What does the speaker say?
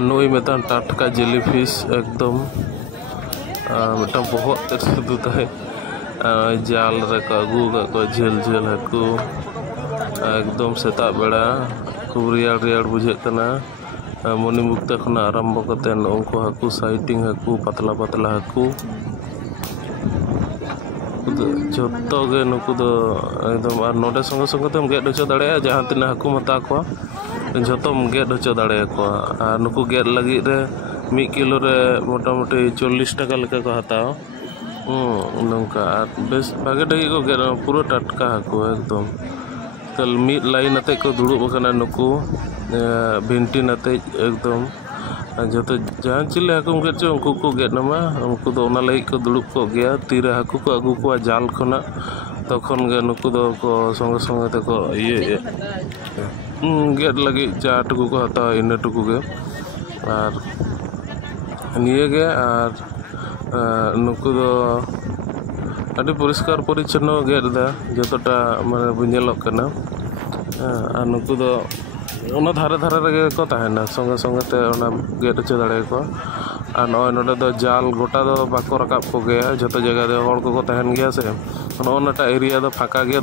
नुई मितान टाटका jellyfish एकदम मिटा बहुत दूध है जाल रखा अगू का झेल झेल हाकू एकदम सेता बेड़ा खूब रियाड़ रियाड़ बुझे मणि मुक्ता खन आरम्भ करते उनको हाकू साइटिंग हाकू पतला पतला हाकू जो गे नुकु दो एकदम और नोडे संगे संगे तुम गेट हचो दाड़े जहाँ तीन हाकू मता को जतम गेट हचो दाड़े को और नुकु गेट लगी रे 1 किलो रे मोटामुटी 40 टाका लेका को हताओ नौका बेस भागे डगी को गेट पूरा टाटका हाकू एकदम कल मिड लाइन आते को दुड़ुब बकना नुकु भिंटी नाते एकदम जो जहाँ चिल्ले हाकू गेट चो उनको को गेट नमा उनको दो ओना लगी को दुड़ुब को गया तीरे हाकू को अगू को जाल खना तखन गे नुकु दो को संगे संगे ते को ये गेट लगी जा टुकु को हता इन टुकु गे और निये गे और नुकु दो अभी परिष्कार परिच्छन्न गेट दा जतटा माने बुझेलोग कना और नुकु दो उना धारे धारे रगे को ताहेना संगे संगे ते उना गेट हचो दाड़े को और नय नोडे दो जाल गोटा दो बाको रकाब को गया जतो जगह दे हड़ को ताहेन गया से नोनाटा एरिया दो फाका गया।